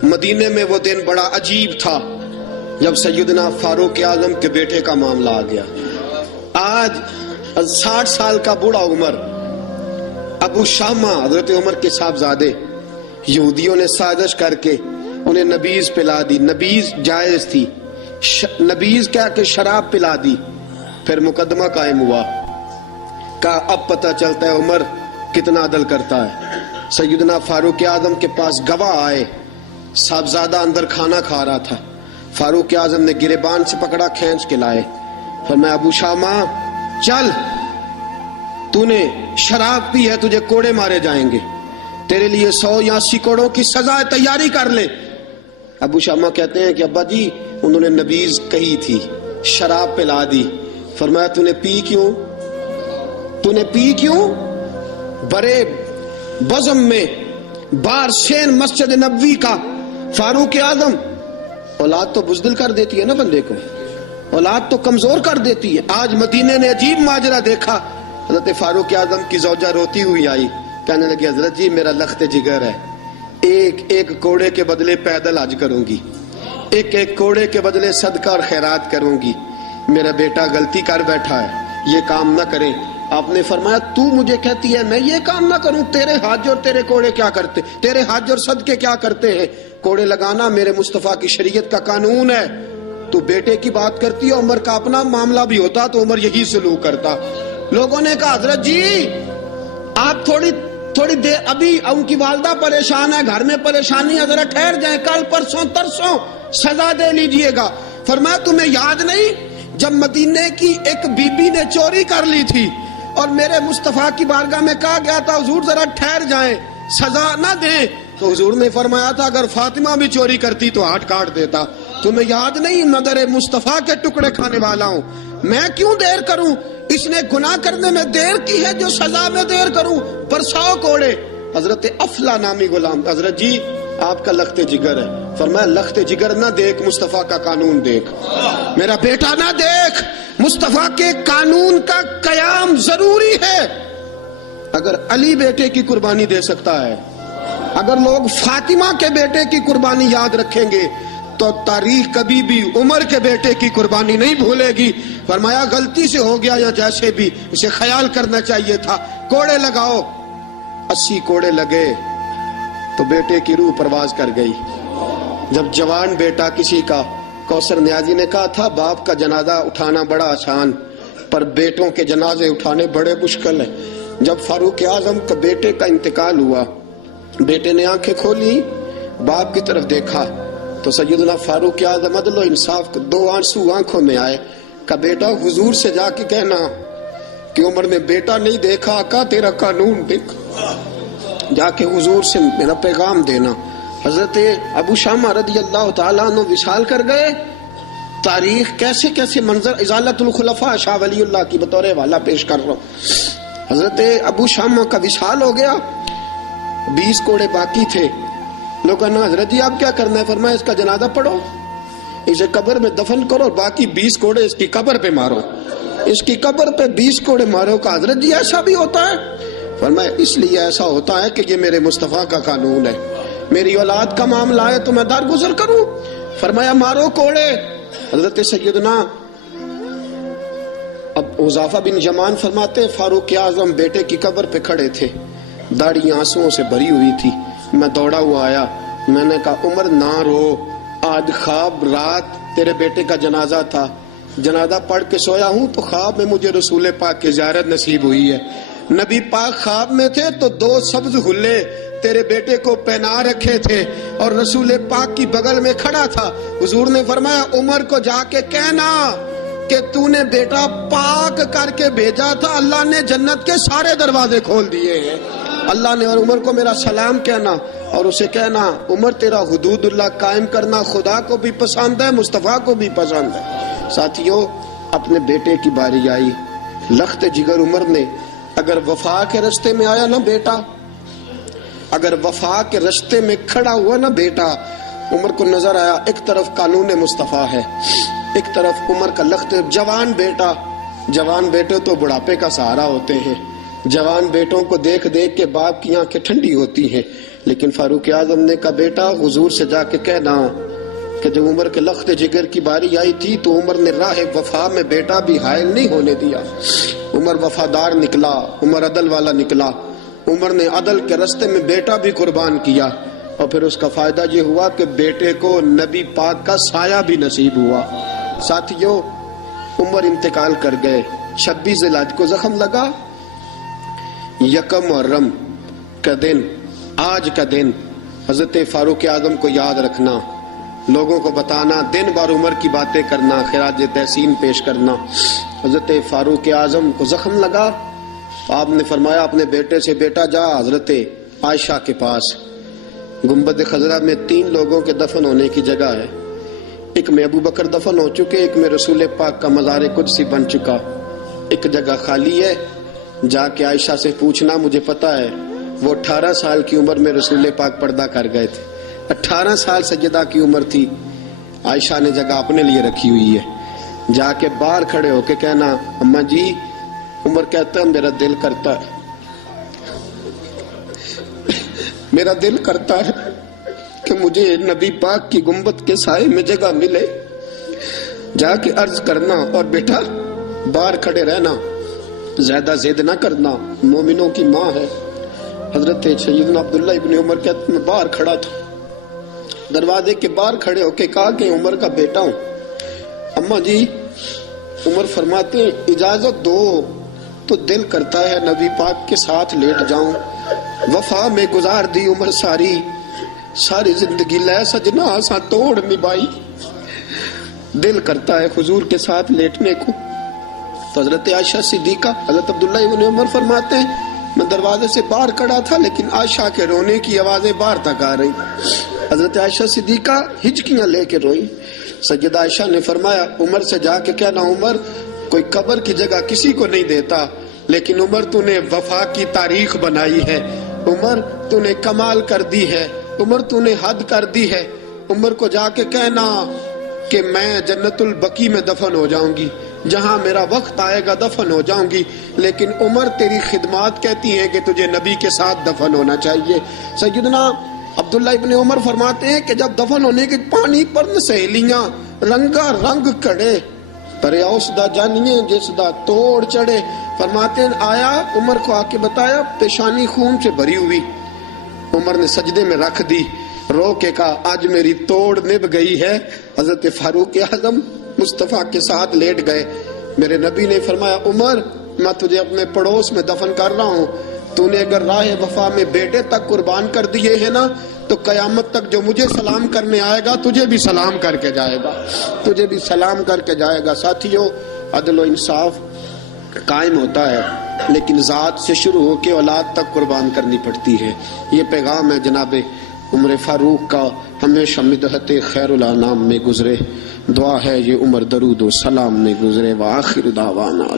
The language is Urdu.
مدینے میں وہ دن بڑا عجیب تھا جب سیدنا فاروق اعظم کے بیٹے کا معاملہ آ گیا۔ آج 60 سال کا بوڑھا عمر ابو شامہ حضرت عمر کے صاحبزادے یہودیوں نے سازش کر کے انہیں نبیذ پلا دی۔ نبیذ جائز تھی، نبیذ کیا کہ شراب پلا دی۔ پھر مقدمہ قائم ہوا، کہا اب پتہ چلتا ہے عمر کتنا عدل کرتا ہے۔ سیدنا فاروق اعظم کے پاس گواہ آئے، صاحبزادہ اندر کھانا کھا رہا تھا، فاروق اعظم نے گریبان سے پکڑا، کھینچ کے لائے، فرمایا ابو شامہ چل، تو نے شراب پی ہے، تجھے کوڑے مارے جائیں گے، تیرے لیے 100 یا 80 کوڑوں کی سزا تیاری کر لے۔ ابو شامہ کہتے ہیں کہ ابا جی انہوں نے نبیذ کہی تھی، شراب پلا دی۔ فرمایا تو نے پی کیوں؟ تو نے پی کیوں؟ بڑے بزم میں بارشین مسجد نبوی کا فاروق اعظم، اولاد تو بزدل کر دیتی ہے نا بندے کو، اولاد تو کمزور کر دیتی ہے۔ آج مدینے نے عجیب ماجرا دیکھا، حضرت فاروق اعظم کی زوجہ روتی ہوئی آئی، کہنے لگی حضرت جی میرا لخت جگر ہے، ایک کوڑے کے بدلے پیدل حج کروں گی، ایک کوڑے کے بدلے صدقہ اور خیرات کروں گی، میرا بیٹا غلطی کر بیٹھا ہے، یہ کام نہ کرے۔ آپ نے فرمایا تو مجھے کہتی ہے میں یہ کام نہ کروں؟ تیرے حج اور تیرے کوڑے کیا کرتے، تیرے حج اور صدقے کیا کرتے ہیں؟ کوڑے لگانا میرے مصطفیٰ کی شریعت کا قانون ہے۔ تو بیٹے کی بات کرتی ہے، عمر کا اپنا معاملہ بھی ہوتا تو عمر یہی سلوک کرتا۔ لوگوں نے کہا حضرت جی آپ تھوڑی دیر، ابھی ان کی والدہ پریشان ہے، گھر میں پریشانی ہے، ذرا ٹھہر جائیں، کل پرسوں ترسوں سزا دے لیجئے گا۔ فرمایا تمہیں یاد نہیں جب مدینے کی ایک بی بی نے چوری کر لی تھی اور میرے مصطفیٰ کی بارگاہ میں کہا گیا تھا حضور ذرا ٹھہر جائیں، سزا نہ دیں، تو حضور نے فرمایا تھا اگر فاطمہ بھی چوری کرتی تو ہاتھ کاٹ دیتا۔ تمہیں یاد نہیں مدر مصطفیٰ کے ٹکڑے کھانے والا ہوں، میں کیوں دیر کروں؟ اس نے گناہ کرنے میں دیر کی ہے جو سزا میں دیر کروں؟ برساؤ کوڑے۔ حضرت افلا نامی غلام، حضرت جی آپ کا لخت جگر ہے۔ فرمایا لخت جگر نہ دیکھ، مصطفیٰ کا قانون دیکھ، میرا بیٹا نہ دیکھ، مصطفیٰ کے قانون کا قیام ضروری ہے۔ اگر علی بیٹے کی قربانی دے سکتا ہے، اگر لوگ فاطمہ کے بیٹے کی قربانی یاد رکھیں گے تو تاریخ کبھی بھی عمر کے بیٹے کی قربانی نہیں بھولے گی۔ فرمایا غلطی سے ہو گیا یا جیسے بھی، اسے خیال کرنا چاہیے تھا۔ کوڑے لگاؤ، 80 کوڑے لگے تو بیٹے کی روح پرواز کر گئی۔ جب جوان بیٹا کسی کا، کوثر نیازی نے کہا تھا باپ کا جنازہ اٹھانا بڑا آسان، پر بیٹوں کے جنازے اٹھانے بڑے مشکل ہیں۔ جب فاروق اعظم کا بیٹے کا انتقال ہوا، بیٹے نے آنکھیں کھولی، باپ کی طرف دیکھا تو سیدنا فاروق اعظم عدل و انصاف کو 2 آنسو آنکھوں میں آئے، کہ بیٹا حضور سے جا کے کہنا کہ عمر نے بیٹا نہیں دیکھا، آقا تیرا قانون دیکھ، جا کے حضور سے میرا پیغام دینا۔ حضرت ابو شامہ رضی اللہ تعالیٰ عنہ وصال کر گئے۔ تاریخ کیسے کیسے منظر، ازالت الخلفاء شاہ ولی اللہ کی بطور حوالہ پیش کر رہا ہوں۔ حضرت ابو شامہ کا وصال ہو گیا، 20 کوڑے باقی تھے۔ لوگوں نے حضرت جی آپ کیا کرنا ہے؟ فرمایا اس کا جنازہ پڑھو، اسے قبر میں دفن کرو، باقی 20 کوڑے اس کی قبر پہ مارو، اس کی قبر پہ 20 کوڑے مارو۔ کہا حضرت جی ایسا بھی ہوتا ہے؟ فرمایا اس لیے ایسا ہوتا ہے کہ یہ میرے مصطفیٰ کا قانون ہے، میری اولاد کا معاملہ ہے تو میں درگزر کروں۔ فرمایا مارو کوڑے۔ حضرت سیدنا اب حذیفہ بن یمان فرماتے فاروق اعظم بیٹے کی قبر پہ کھڑے تھے، داڑھی آنسوؤں سے بھری ہوئی تھی۔ میں دوڑا ہوا آیا، میں نے کہا عمر نہ رو، آج خواب رات تیرے بیٹے کا جنازہ تھا، جنازہ پڑھ کے سویا ہوں تو خواب میں مجھے رسول پاک کی زیارت نصیب ہوئی ہے۔ نبی پاک خواب میں تھے تو 2 سبز حلے تیرے بیٹے کو پہنا رکھے تھے اور رسول پاک کی بغل میں کھڑا تھا۔ حضور نے فرمایا عمر کو جا کے کہنا کہ تو نے بیٹا پاک کر کے بھیجا تھا، اللہ نے جنت کے سارے دروازے کھول دیے ہیں۔ اللہ نے اور عمر کو میرا سلام کہنا اور اسے کہنا عمر تیرا حدود اللہ قائم کرنا خدا کو بھی پسند ہے، مصطفیٰ کو بھی پسند ہے۔ ساتھیو اپنے بیٹے کی باری آئی، لخت جگر عمر نے اگر وفا کے رستے میں آیا نا بیٹا، اگر وفا کے رستے میں کھڑا ہوا نا بیٹا، عمر کو نظر آیا ایک طرف قانون مصطفیٰ ہے، ایک طرف عمر کا لخت۔ جوان بیٹا، جوان بیٹے تو بڑھاپے کا سہارا ہوتے ہیں، جوان بیٹوں کو دیکھ دیکھ کے باپ کی آنکھیں ٹھنڈی ہوتی ہیں، لیکن فاروق اعظم نے کہا بیٹا حضور سے جا کے کہنا کہ جب عمر کے لخت جگر کی باری آئی تھی تو عمر نے راہ وفا میں بیٹا بھی حائل نہیں ہونے دیا. عمر وفادار نکلا, عمر عدل والا نکلا, عمر نے عدل کے رستے میں بیٹا بھی قربان کیا, اور پھر اس کا فائدہ یہ ہوا کہ بیٹے کو نبی پاک کا سایہ بھی نصیب ہوا. ساتھیوں, عمر انتقال کر گئے. 26 ذی الحج کو زخم لگا. 1 محرم کا دن, آج کا دن, حضرت فاروق اعظم کو یاد رکھنا, لوگوں کو بتانا, دن بھر عمر کی باتیں کرنا, خراج تحسین پیش کرنا. حضرت فاروق اعظم کو زخم لگا. آپ نے فرمایا اپنے بیٹے سے, بیٹا جا حضرت عائشہ کے پاس, گنبد خضرا میں 3 لوگوں کے دفن ہونے کی جگہ ہے. ایک میں ابو بکر دفن ہو چکے, ایک میں رسول پاک کا مزار قدسی بن چکا, ایک جگہ خالی ہے. جا کے عائشہ سے پوچھنا, مجھے پتا ہے وہ 18 سال کی عمر میں رسول پاک پردہ کر گئے تھے. 18 سال سیدہ کی عمر تھی. عائشہ نے جگہ اپنے لیے رکھی ہوئی ہے. جا کے باہر کھڑے ہو کے کہنا, اماں جی, عمر کہتا ہے میرا دل کرتا ہے, میرا دل کرتا ہے کہ مجھے نبی پاک کی گنبد کے سائے میں جگہ ملے. جا کے عرض کرنا, اور بیٹا باہر کھڑے رہنا, زیادہ ضد نہ کرنا, مومنوں کی ماں ہے. حضرت سیدنا عبداللہ ابن عمر کہتے میں باہر کھڑا تھا, دروازے کے باہر کھڑے ہو کے کہا کہ عمر کا بیٹا ہوں. اماں جی, عمر فرماتے ہیں اجازت دو تو دل کرتا ہے نبی پاک کے ساتھ لیٹ جاؤں. وفا میں گزار دی عمر ساری, ساری زندگی لے سجنا آساں توڑ نبھائی, دل کرتا ہے حضور کے ساتھ لیٹنے کو. تو حضرت عائشہ صدیقہ, حضرت عبداللہ ابن عمر فرماتے ہیں میں دروازے سے باہر کھڑا تھا لیکن عائشہ کے رونے کی آوازیں باہر تک آ رہی. حضرت عائشہ صدیقہ ہچکیاں لے کے روئی. سیدہ عائشہ نے فرمایا عمر سے جا کے کہنا, عمر کوئی قبر کی جگہ کسی کو نہیں دیتا, لیکن عمر تو نے وفا کی تاریخ بنائی ہے, عمر تو نے کمال کر دی ہے, عمر تو نے حد کر دی ہے. عمر کو جا کے کہنا کہ میں جنت البقیع میں دفن ہو جاؤں گی, جہاں میرا وقت آئے گا دفن ہو جاؤں گی, لیکن عمر تیری خدمات کہتی ہیں کہ تجھے نبی کے ساتھ دفن ہونا چاہیے. سیدنا عبداللہ ابن عمر فرماتے ہیں کہ جب دفن ہونے کے پانی پر سہیلیاں رنگا رنگ کڑے, پریا اس دا جانیے جس دا توڑ چڑھے. فرماتے ہیں آیا, عمر کو آ کے بتایا, پیشانی خون سے بھری ہوئی. عمر نے سجدے میں رکھ دی, رو کے کہا آج میری توڑ نبھ گئی ہے. حضرت فاروق اعظم مصطفیٰ کے ساتھ لیٹ گئے. میرے نبی نے فرمایا عمر میں تجھے اپنے پڑوس میں دفن کر رہا ہوں, تو نے اگر راہ وفا میں بیٹے تک قربان کر دیے ہیں نا تو قیامت تک جو مجھے سلام کرنے آئے گا تجھے بھی سلام کر کے جائے گا, تجھے بھی سلام کر کے جائے گا. ساتھیوں, عدل و انصاف قائم ہوتا ہے لیکن ذات سے شروع ہو کے اولاد تک قربان کرنی پڑتی ہے. یہ پیغام ہے جناب عمر فاروق کا, ہمیشہ مدحت خیر الانام میں گزرے. دعا ہے یہ عمر درود و سلام میں گزرے. وآخر دعوانا